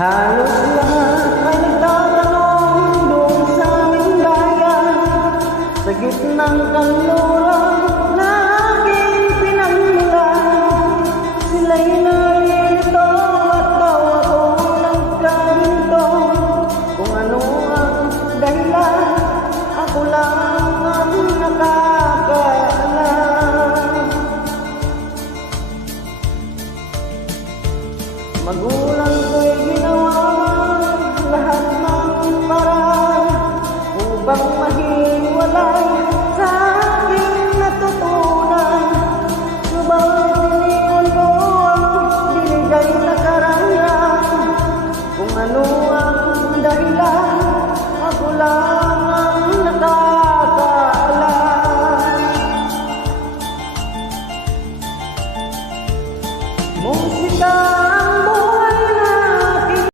Halos lahat ay nagtatanong doon sa aming bayan, sa gitnang kanluran na aking pinagmulan. Sila'y nalilito at daw akong nagkaginto. Kung ano ang dahilan, ako lang ang nakakaalam. Magulang ko'y ginawa lahat ng paraan upang mahiwalay sa aking natutunan. Subalit iniwan ko ang binigay na karangyaan. Kung ano